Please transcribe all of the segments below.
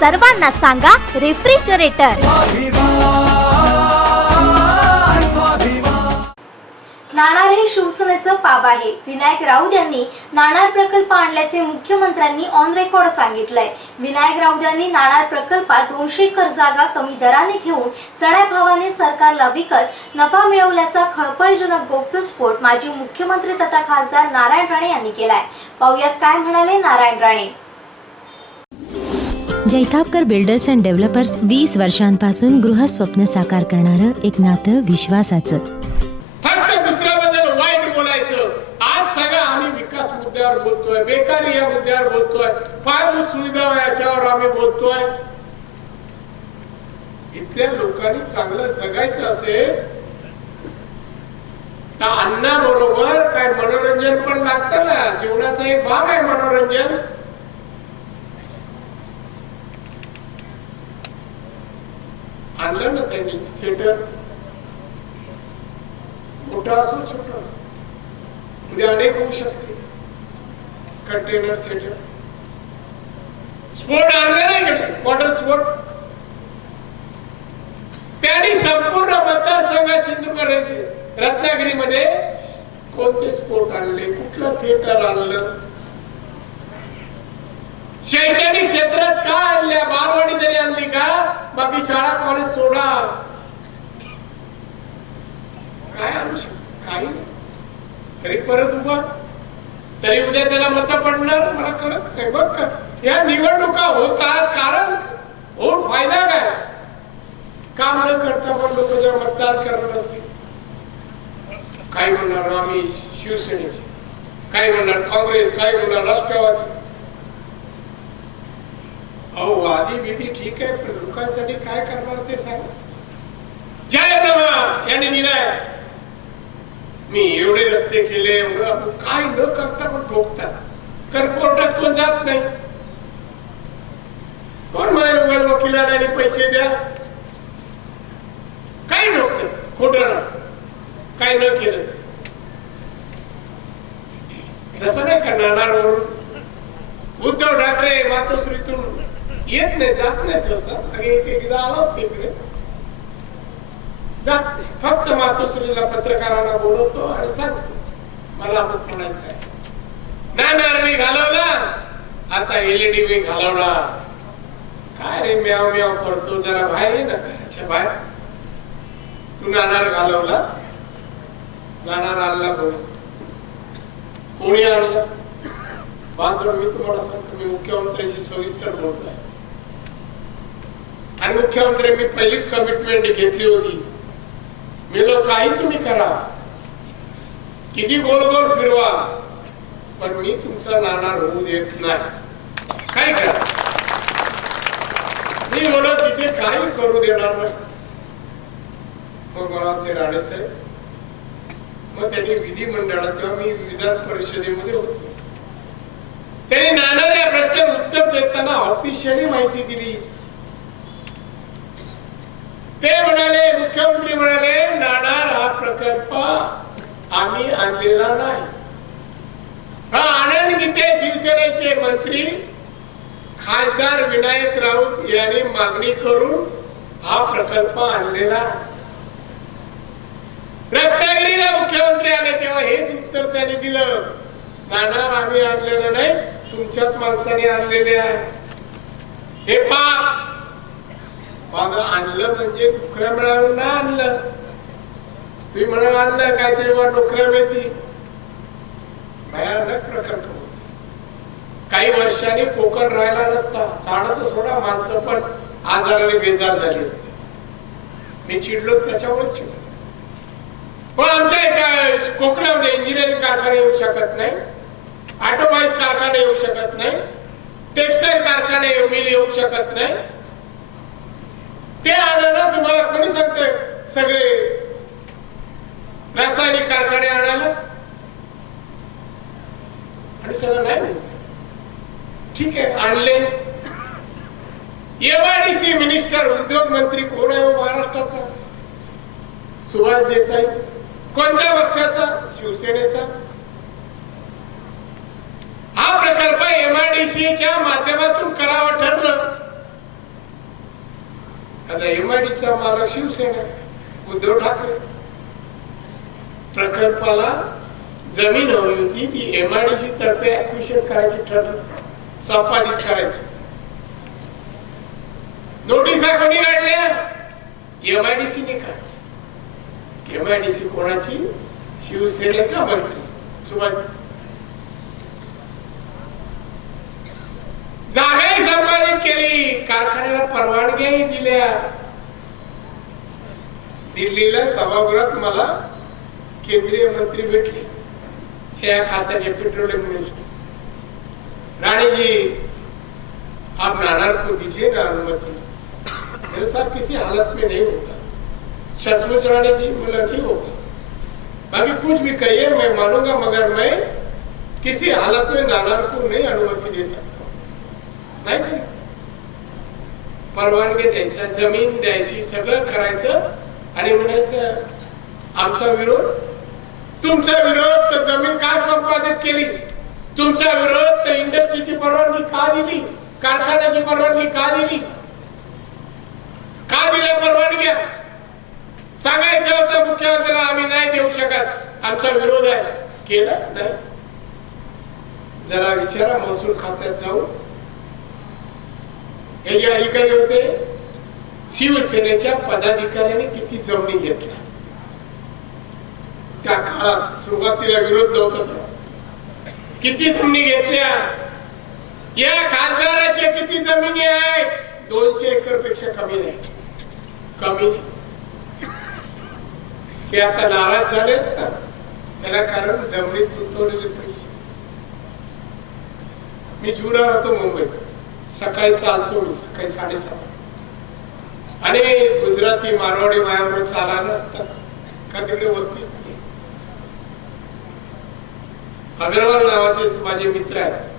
सर्वांना सांगा रेफ्रिजरेटर. नाणार हे शिवसेनेचं पाप आहे. विनायक राऊत यांनी नाणार प्रकल्प आणल्याचे मुख्यमंत्र्यांनी ऑन रेकॉर्ड सांगितलंय. विनायक राऊत यांनी नाणार प्रकल्पात दोनशे एकर जागा कमी दराने घेऊन चढ्या भावाने सरकारला विकत नफा मिळवल्याचा खळबळजनक गोप्यस्फोट माजी मुख्यमंत्री तथा खासदार नारायण राणे यांनी केलाय. पाहुयात काय म्हणाले Narayan Rane. Jaitapkar builders and developers वीस वर्षांपासून गृहस्वप्न साकार करणारं एक नातं विश्वासाचं. फक्त दुसऱ्याबद्दल वाईट बोलायचं. आज सगळं आम्ही विकास मुद्द्यावर बोलतोय बेकारी या मुद्द्यावर बोलतोय. पायाभूत सुविधा याच्यावर आम्ही बोलतोय. इथल्या लोकांनी चांगलं जगायचं असेल तर अन्नाबरोबर काय मनोरंजन पण लागतं ना. जीवनाचा एक भाग आहे मनोरंजन. आणलं ना त्यांनी थिएटर मोठा असो छोटा असो. म्हणजे अनेक होऊ शकते. Container theatre. स्फोट आणलं नाही कडे वॉटर स्फोट. त्यांनी संपूर्ण मतदारसंघात सिंधुदुर्ग रत्नागिरीमध्ये कोणते स्फोट आणले? कुठलं थिएटर आणलं? शैक्षणिक क्षेत्रात का आणल्या? बालवाडी तरी आणली का? बाकी शाळा कॉलेज सोडा काय काही? नाही. तरी परत उभा. तरी उद्या त्याला मत पडणार? मला कळत काय बघ का या निवडणुका होतात कारण होऊन फायदा काय? काम न करता पण लोक जेव्हा मतदान करणार असतील. काय म्हणणार आम्ही शिवसेनेचे? काय म्हणणार काँग्रेस? काय म्हणणार राष्ट्रवादी? अहो वादी विधी ठीक आहे पण लोकांसाठी काय करणार ते सांग. जय नमा यांनी दिलाय. मी एवढे रस्ते केले एवढं आपण काय न करता पण ठोकतात कर कोर्टात कोण जात नाही. कोण म्हणाल उगाच वकिलाला आणि पैसे द्या. काय ठोकतात खोट काय न केलं. तसं नाही का नानारवरून उद्धव ठाकरे मातोश्रीतून येत नाही जात नाही सहसा. आणि एक एकदा आला तिकडे. जात नाही. फक्त मातोश्रीला पत्रकारांना बोलवतो आणि सांगतो. मला आपण म्हणायचं आहे. नाणार मी घालवला. आता एलईडी मी घालवला. काय रे म्याव म्याव करतो. जरा बाहेर ये ना घराच्या बाहेर. तू नाणार घालवलास? नाणार आणला कोणी? कोणी आणलं? बांधव मी तुम्हाला सांगतो. मी मुख्यमंत्र्यांशी सविस्तर बोलतोय. आणि मुख्यमंत्री मी पहिलीच कमिटमेंट घेतली होती. मी लोक काही तुम्ही करा. किती गोल गोल फिरवा. पण मी तुमचा नाणार होऊ देत नाही. काय करा? मी म्हणत तिथे काही करू देणार नाही. मग मला ते राणे साहेब मग त्यांनी विधिमंडळात किंवा मी विधान परिषदेमध्ये होतो. त्यांनी नाणार प्रश्न उत्तर देताना ऑफिशियली माहिती दिली. ते म्हणाले मुख्यमंत्री म्हणाले नाणार हा प्रकल्प आम्ही आणलेला नाही. हा आनंद गीते शिवसेनेचे मंत्री खासदार विनायक राऊत यांनी मागणी करून हा प्रकल्प आणलेला आहे. रत्नागिरीला मुख्यमंत्री आले तेव्हा हेच उत्तर त्यांनी दिलं. नाणार आम्ही आणलेलं नाही तुमच्याच माणसाने आणलेले आहे. हे पाप आणलं म्हणजे डुकऱ्या मिळालं ना आणलं? तुम्ही म्हणा आणलं काहीतरी वर नोकऱ्या मिळतील भयानक प्रकट होते. काही वर्षांनी कोकण राहिला नसता. झाडं सोडा माणसं पण आजाराने बेजार झाली असते. मी चिडलो त्याच्यावरच चिडलो. पण आमच्या एका कोकणामध्ये इंजिनिअरिंग कारखाने येऊ शकत नाही. ऑटोमोबाईल्स कारखाने येऊ शकत नाही. टेक्सटाईल कारखाने मिल येऊ शकत नाही. ते आणायला तुम्हाला कोणी सांगतंय? सगळे रासायनिक कारखाने आणायला? आणि सगळं नाही ठीक आहे आणले. एमआयडीसी मिनिस्टर उद्योग मंत्री कोण आहे हो महाराष्ट्राचा? सुभाष देसाई. कोणत्या पक्षाचा? शिवसेनेचा. हा प्रकल्प एमआयडीसीच्या माध्यमातून करावा ठरलं. आता एमआयडीसीचा मालक शिवसेना उद्धव ठाकरे. प्रकल्पाला जमीन हवी होती ती एमआयडीसी तर्फे ऍक्विशन करायची ठरलं. संपादित करायची. नोटिसा कोणी काढल्या? एमआयडीसी ने काढल्या एमआयडीसी कोणाची? शिवसेनेचा मंत्री. सुभाष देसाई. जागाही संपादित केली. कारखान्याला परवानग्याही दिल्या. दिल्लीला सभागृहात मला केंद्रीय मंत्री भेटले. हे या खात्याचे पेट्रोलियम मिनिस्टर. राणीजी आप नानार को दीजिए ना अनुमति. मेरे साथ किसी हालत में नहीं होगा सचमुच रानी जी बोला नहीं होगा बाकी कुछ भी कहिए मैं मानूंगा मगर मैं किसी हालत में नानार को नहीं अनुमति दे सकता. नहीं सर. परवानगी द्यायच्या जमीन द्यायची सगळं करायचं. आणि म्हणायचं आमचा विरोध? तुमचा विरोध तर जमीन का संपादित केली? तुमचा विरोध तर इंडस्ट्रीची परवानगी का दिली? कारखान्याची परवानगी का दिली? का दिल्या परवानग्या सांगायचं होतं मुख्यमंत्र्यांना आम्ही नाही देऊ शकत. आमचा विरोध आहे. केला? नाही. जरा विचारा महसूल खात्यात जाऊन. हे जे अधिकारी होते शिवसेनेच्या पदाधिकाऱ्यांनी किती जमिनी घेतल्या त्या काळात सुरुवातीला विरोध नव्हता किती जमिनी घेतल्या? या खासदाराच्या किती जमिनी आहेत? दोनशे एकरपेक्षा कमी नाही. कमी ते आता नाराज झाले ना. त्याला कारण जमिनीत गुंतवलेले पैसे. मी जुना होतो मुंबईत. सकाळी चालतो सकाळी साडेसात. आणि गुजराती मारवाडी मायावर चालायला असतात का तिकडे वस्तीच नाही. अग्रवाल नावाचे माझे मित्र आहेत.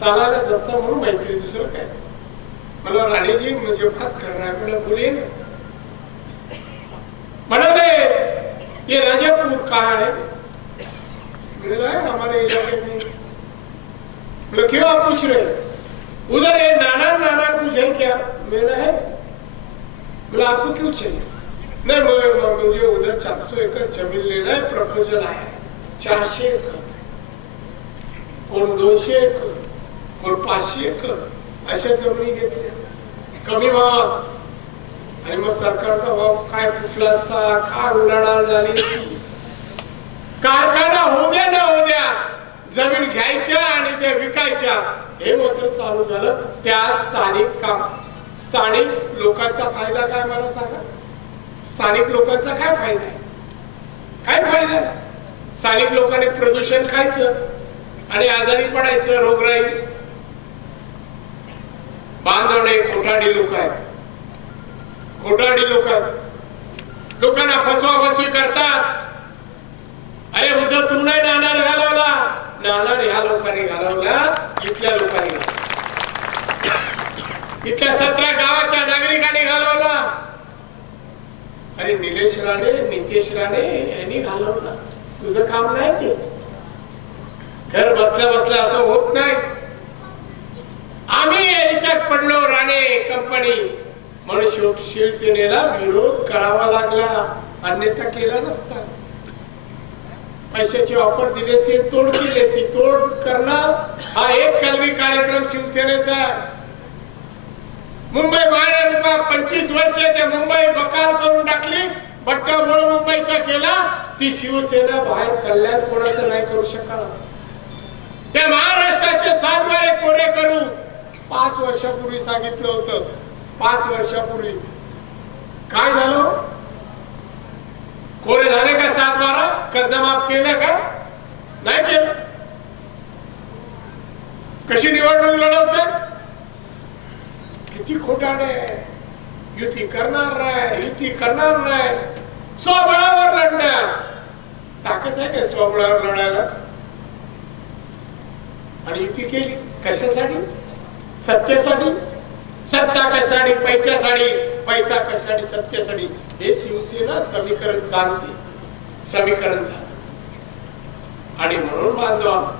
चालायलाच असतं म्हणून मैत्री दुसरं काय? मला राणीजी म्हणजे फात करणार मला बोले ना म्हणाले ये राजापूर का है मैंने हमारे इलाके में बोले क्यों आप पूछ रहे उधर है नाना नाना कुछ है क्या? मेरा है? बोले आपको क्यों चाहिए? नहीं मुझे मुझे उधर चार सौ एकड़ जमीन लेना है प्रपोजल आया है। चारशे एकर कोण दोनशे एकर कोण पाचशे एकर अशा जमिनी घेतल्या कमी भावात आणि मग सरकारचा भाव काय कुठला असता काय उलाढाल झाली काय कारखाना होऊ द्या ना होऊ द्या जमीन घ्यायच्या आणि त्या विकायच्या. हे मात्र चालू झालं. त्या स्थानिक काम. स्थानिक लोकांचा फायदा काय मला सांगा? स्थानिक लोकांचा काय फायदा आहे? काय फायदा स्थानिक लोकांनी प्रदूषण खायचं आणि आजारी पडायचं रोगराई. बांधवणे खोटाडी लोक आहेत. खोटाडी लोक आहेत. लोकांना फसवा फसवी करतात. अरे उद्धव तू नाही नाणार घालवला नाणार ह्या लोकांनी घालवला इथल्या लोकांनी इथल्या सतरा गावाच्या नागरिकांनी घालवला. अरे निलेश राणे नितेश राणे यांनी घालवला. तुझं काम नाही ते. घर बसल्या बसल्या असं होत नाही. आम्ही याच्यात पडलो राणे कंपनी. म्हणून शिव शिवसेनेला विरोध करावा लागला. अन्यथा केला नसता. पैशाची ऑफर दिली असती तोड केली असती. तोड करणार हा एक कलमी कार्यक्रम शिवसेनेचा. मुंबई महानगरपालिका पंचवीस वर्ष ते मुंबई बकाल करून टाकली. बट्टा बोळ मुंबईचा केला. ती शिवसेना बाहेर कल्याण कोणाचं नाही करू शकणार. त्या महाराष्ट्राचे सातबारे कोरे करू. पाच वर्षापूर्वी सांगितलं होतं. पाच वर्षापूर्वी. काय झालं? कोरे झाले का सात बारा? कर्ज माफ केलं का? नाही केलं. कशी निवडणूक लढवते? किती खोटाडे युती करणार नाही युती करणार नाही. स्वबळावर लढणार. ताकद आहे का स्वबळावर लढायला? आणि युती केली कशासाठी? सत्तेसाठी? सत्ता कशासाठी? पैशासाठी? पैसा कशासाठी सत्तेसाठी हे शिवसेना समीकरण जाणते. समीकरण झालं. आणि म्हणून बांधवा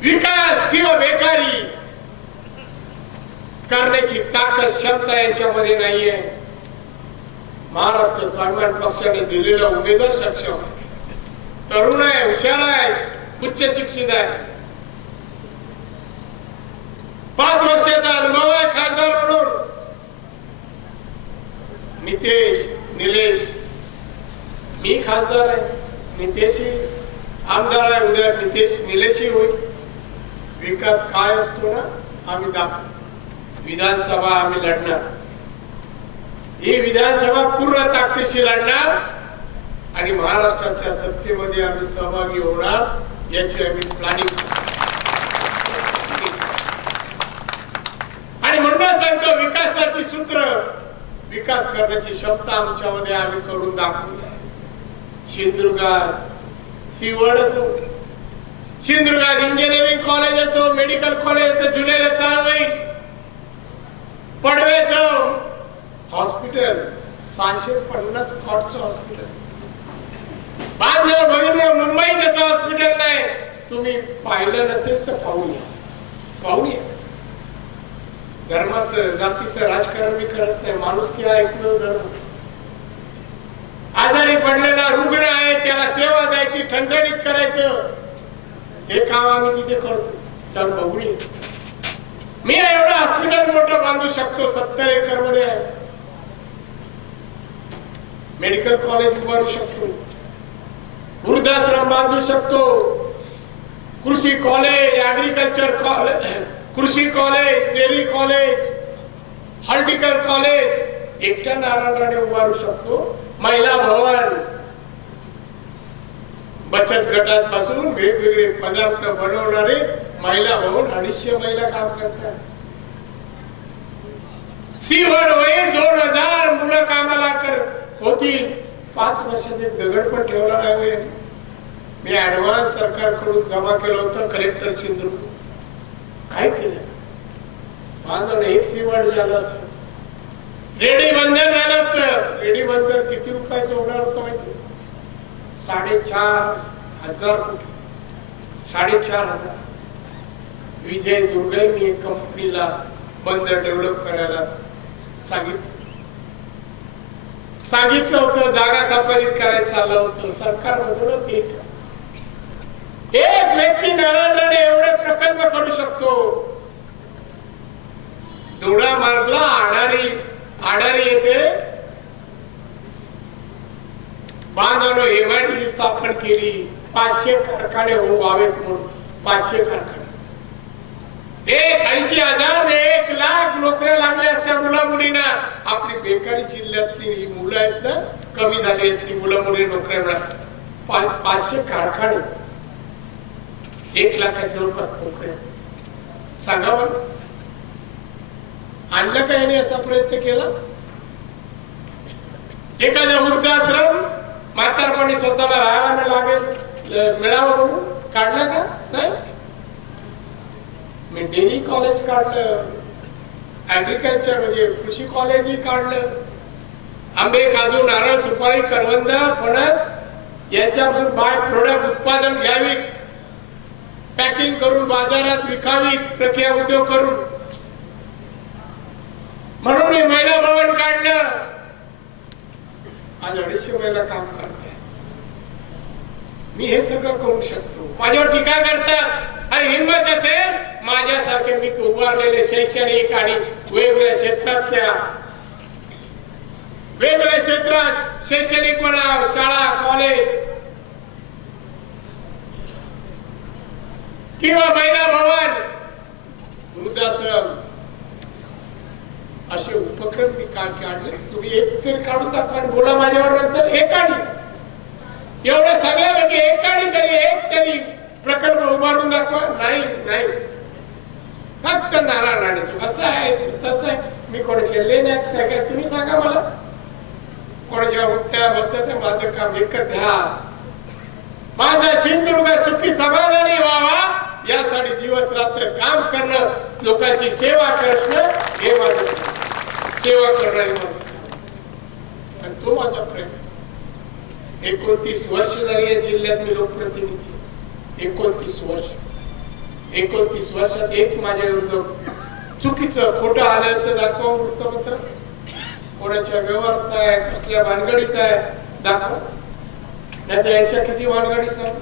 विकास किंवा बेकारी करण्याची ताकद क्षमता यांच्यामध्ये नाहीये. महाराष्ट्र स्वाभिमान पक्षाने दिलेला उमेदवार सक्षम आहे. तरुण आहे हुशार आहे उच्च शिक्षित आहे. पाच वर्षाचा अनुभव आहे खासदार म्हणून. नितेश निलेश. मी खासदार आहे नितेशही आमदार आहे उद्या नितेश निलेशही होईल. विकास काय असतो ना आम्ही दाखवू. विधानसभा आम्ही लढणार. ही विधानसभा पूर्ण ताकदीशी लढणार आणि महाराष्ट्राच्या सत्तेमध्ये आम्ही सहभागी होणार याची आम्ही प्लॅनिंग आणि म्हणून सांगतो विकासाची सूत्र विकास करण्याची क्षमता आमच्यामध्ये आम्ही करून दाखवली सिंधुदुर्गात सिवड असो सिंधुदुर्गात इंजिनिअरिंग कॉलेज असो मेडिकल कॉलेज तर जुलैला चालू होईल हॉस्पिटल सहाशे पन्नास कॉटचं हॉस्पिटल बांधव भगिनी मुंबई कसं हॉस्पिटल नाही? तुम्ही पाहिलं नसेल तर पाहून या. पाहून धर्माचं जातीचं राजकारण मी करत नाही. माणूस की ऐकलं धर्म? आजारी पडलेला रुग्ण आहे त्याला सेवा द्यायची ठणठणीत करायचं. हे काम आम्ही तिथे करतो. त्याला बघूया. मी एवढं हॉस्पिटल मोठं बांधू शकतो सत्तर एकरमध्ये. मेडिकल कॉलेज उभारू शकतो. वृद्धाश्रम बांधू शकतो. कृषी कॉलेज ऍग्रिकल्चर कॉलेज कृषी college dairy college horticulture college. एकट्या नारायणाने उभारू शकतो. महिला भवन. बचत गटांपासून वेगवेगळे पदार्थ बनवणारे महिला भवन अडीचशे महिला काम करतात. सिंहड होय दोन हजार मुलं कामाला कर. होती पाच वर्षात एक दगड पण ठेवला नाही मी ऍडव्हान्स सरकारकडून जमा केलं होतं कलेक्टर सिंधू काय केलं? बांधवलं एक सिंहड झालं असतं. रेडी बंदर झालं असतं. रेडी बंदर किती रुपयाचं होणार होतं माहिती? साडेचार हजार कोटी. साडेचार हजार. विजय दुर्गे मी एक कंपनीला बंदर डेव्हलप करायला सांगितलं. सांगितलं होतं जागा संपादित करायचं चाललं होतं. सरकार मधून ते एक व्यक्ती नारायणाने एवढे प्रकल्प करू शकतो. दोडा मार्गला आडारी आडारी येते. बांधवलं एमआयडीची स्थापन केली. पाचशे कारखाने होऊ व्हावेत म्हणून. पाचशे कारखाने. एक ऐंशी हजार एक लाख नोकऱ्या लागल्या असत्या मुला मुलींना आपली बेकारी जिल्ह्यातली ही मुलं आहेत ना कमी झाली असती मुलं मुली नोकऱ्या पाचशे कारखाने. एक लाखाच्या जवळपास नोकऱ्या सांगा आणलं का याने असा प्रयत्न केला? एखादा वृद्धाश्रम म्हातारपणी स्वतःला राहायला लागेल मिळावं म्हणून काढलं का? नाही? मी डेअरी कॉलेज काढलं. ऍग्रिकल्चर म्हणजे कृषी कॉलेजही काढलं. आंबे काजू नारळ सुपारी करवंद फणस यांच्यापासून बाय प्रोडक्ट उत्पादन घ्यावी. पॅकिंग करून बाजारात विकावी प्रक्रिया उद्योग करून. म्हणून मी महिला भवन काढलं. आज अडीचशे महिला काम करते मी हे सगळं करू शकतो. माझ्यावर टीका करतात. आणि हिंमत असेल? माझ्यासारखे मी उभारलेले शैक्षणिक आणि वेगवेगळ्या क्षेत्रातल्या वेगवेगळ्या क्षेत्रात शैक्षणिक म्हणा शाळा कॉलेज किंवा महिला भवन. वृद्धाश्रम. असे उपक्रम मी का काढले. तुम्ही एक तरी काढून दाखवा बोला माझ्यावर नंतर एकाने. एवढ्या सगळ्यापैकी एकाने तरी एक तरी प्रकल्प उभारून दाखवा. नाही नाही. फक्त नारायण राणेचं. असं आहे तसं आहे. मी कोणाचे लेण्यात काय काय तुम्ही सांगा मला. कोणाच्या उठ्या बसत्या माझं काम एकच ध्यास माझा सिंधुदुर्ग सुखी समाधानी व्हावा. यासाठी दिवस रात्र काम करणं लोकांची सेवा करणं हे माझं सेवा करणं हे माझं आणि तो माझा प्रयत्न. एकोणतीस वर्ष झाली या जिल्ह्यात मी लोकप्रतिनिधी एकोणतीस वर्ष. एकोणतीस वर्षात एक माझ्या विरुद्ध चुकीचं खोटं आल्याचं दाखवा वृत्तपत्र. कोणाच्या व्यवहारात आहे कसल्या भानगडीत आहे दाखवा. नाही तर यांच्या किती भानगडी सांग?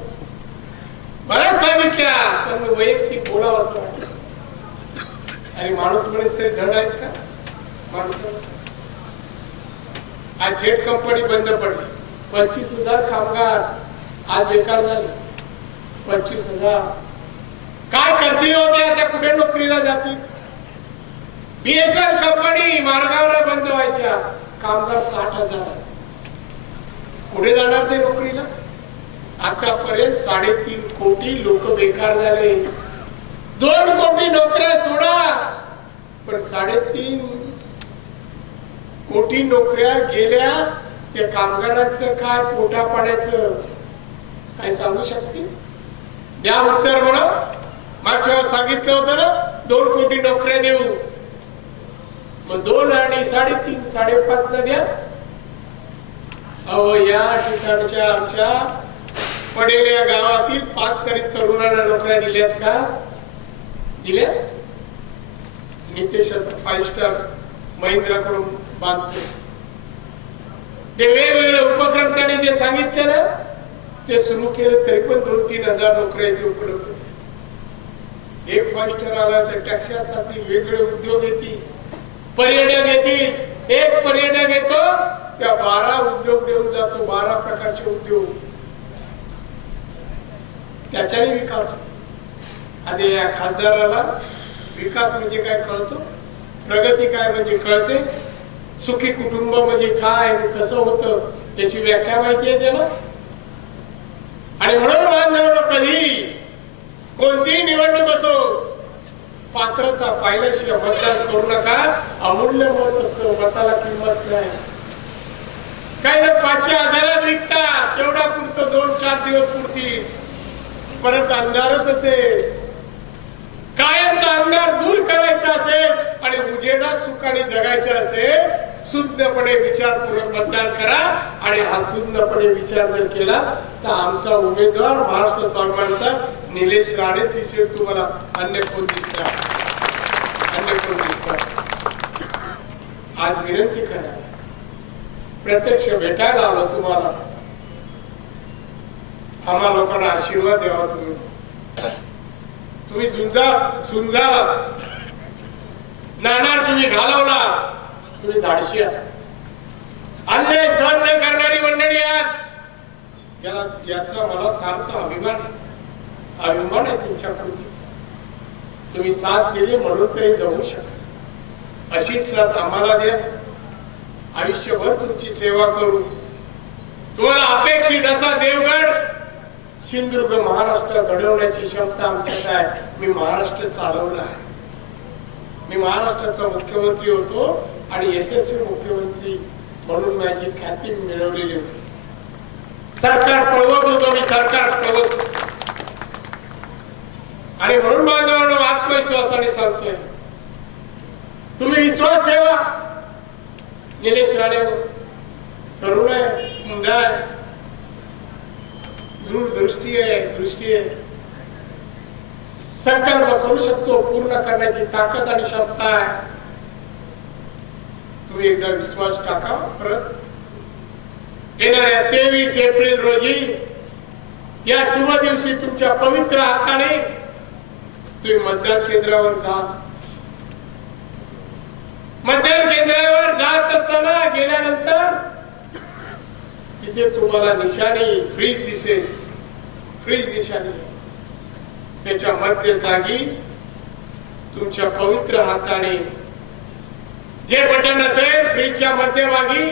बऱ्याच सांगितल्या पण मी वैयक्तिक बोलावं असं वाटत. आणि माणूस म्हणत तरी धड आहेत का? माणसं. आज झेट कंपनी बंद पडली. पंचवीस हजार कामगार आज बेकार झाले. पंचवीस हजार. काय करतील होत्या त्या कुठे नोकरीला जातील? बीएसएल कंपनी मार्गावर बंद व्हायच्या. कामगार साठ हजार कुठे जाणार ते नोकरीला? आतापर्यंत साडेतीन कोटी लोक बेकार झाले. दोन कोटी नोकऱ्या सोडा. पण साडेतीन कोटी नोकऱ्या गेल्या त्या कामगारांचं काय पोटा पाण्याचं काय सांगू शकते? द्या उत्तर म्हणा. मागच्या सांगितलं होतं ना दोन कोटी नोकऱ्या देऊ. मग दोन आणि साडेतीन साडेपाच न द्या. अहो या ठिकाणच्या आमच्या पडेल्या गावातील पाच तरी तरुणांना नोकऱ्या दिल्यात का? दिल्या? नितेश आता फाईव्ह स्टार महिंद्राकडून बांधतो. ते वेगवेगळे उपक्रम त्याने जे सांगितले ना ते सुरू केले तरी पण दोन तीन हजार नोकऱ्या इथे उपलब्ध एक फाईव्ह स्टार आला तर टॅक्साचा वेगळे उद्योग येतील पर्यटक येतील. एक पर्यटक येतो त्या बारा उद्योग देऊन जातो बारा प्रकारचे उद्योग. त्याच्याने विकास आधी या खासदाराला विकास म्हणजे काय कळतो? प्रगती काय म्हणजे कळते? सुखी कुटुंब म्हणजे काय? कसं होतं? याची व्याख्या माहिती आहे त्याला? आणि म्हणून बांधव कधी कोणतीही निवडणूक असो पात्रता पाहिल्याशिवाय मतदान करू नका. अमूल्य मत असतं. मताला किंमत नाही. काय ना पाचशे हजारात विकता. तेवढा पुरतं दोन चार दिवस पुरतील. परत अंधारच असेल. कायमचा अंधार दूर करायचा असेल आणि उजेडात सुखाने जगायचं असेल शुद्धपणे विचारपूर्वक मतदान करा आणि हा शुद्धपणे विचार जर केला तर आमचा उमेदवार महाराष्ट्र स्वाभिमानचा निलेश राणे दिसेल तुम्हाला. अन्य कोण दिसतात अन्य कोण दिसतात आज विनंती करा प्रत्यक्ष भेटायला आलो तुम्हाला. आम्हा लोकांना आशीर्वाद द्यावा तुम्ही. तुम्ही झुंजा झुंजा नाणार तुम्ही घालवला तुम्ही धाडशी अन्य अन्याय सहन न करणारी मंडळी आहात. याला याचा मला सार्थ अभिमान आहे. अभिमान आहे तुमच्या कृतीचा तुम्ही साथ दिली म्हणून तरी जाऊ शकता. अशीच साथ आम्हाला द्या. आयुष्यभर तुमची सेवा करू. तुम्हाला अपेक्षित असा देवगड सिंधुदुर्ग महाराष्ट्र घडवण्याची क्षमता आमच्यात आहे. मी महाराष्ट्र चालवला आहे. मी महाराष्ट्राचा मुख्यमंत्री होतो आणि यशस्वी मुख्यमंत्री म्हणून माझी ख्याती मिळवलेली होती. सरकार पळवत होतो मी सरकार पळवत आणि म्हणून बांधवांना आत्मविश्वासाने सांगतोय. तुम्ही विश्वास ठेवा. निलेश राणे तरुण आहे मुंडा आहे. दूरदृष्टी आहे दृष्टी आहे संकल्प करू शकतो पूर्ण करण्याची ताकद आणि क्षमता. आहे तुम्ही एकदा विश्वास टाका परत. येणाऱ्या तेवीस एप्रिल रोजी या शुभ दिवशी तुमच्या पवित्र हाताने तुम्ही मतदान केंद्रावर जा. मतदान केंद्रावर जात असताना गेल्यानंतर तिथे तुम्हाला निशाणी फ्रीज दिसेल. फ्रीज निशाणी. त्याच्या मध्य जागी तुमच्या पवित्र हाताने जे बटन असेल फ्रीजच्या मध्यभागी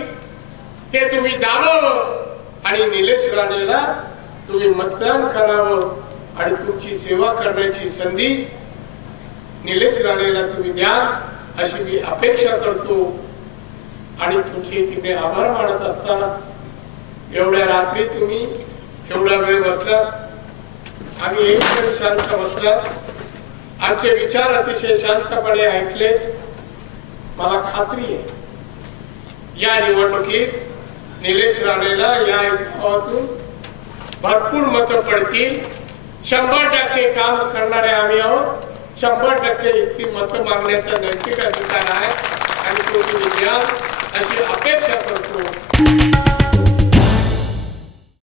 ते तुम्ही दाबावं आणि निलेश राणेला तुम्ही मतदान करावं आणि तुमची सेवा करण्याची संधी निलेश राणेला तुम्ही द्या अशी मी अपेक्षा करतो. आणि तुमचे तिथे आभार मानत असताना एवढ्या रात्री तुम्ही एवढा वेळ बसलात आम्ही एक वेळ शांत बसलात आमचे विचार अतिशय शांतपणे ऐकले. मला खात्री आहे या निवडणुकीत निलेश राणेला या गावातून भरपूर मतं पडतील. शंभर टक्के काम करणारे आम्ही आहोत. शंभर टक्के इतकी मतं मागण्याचा नैतिक अधिकार आहे आणि तो तुम्ही द्या अशी अपेक्षा करतो.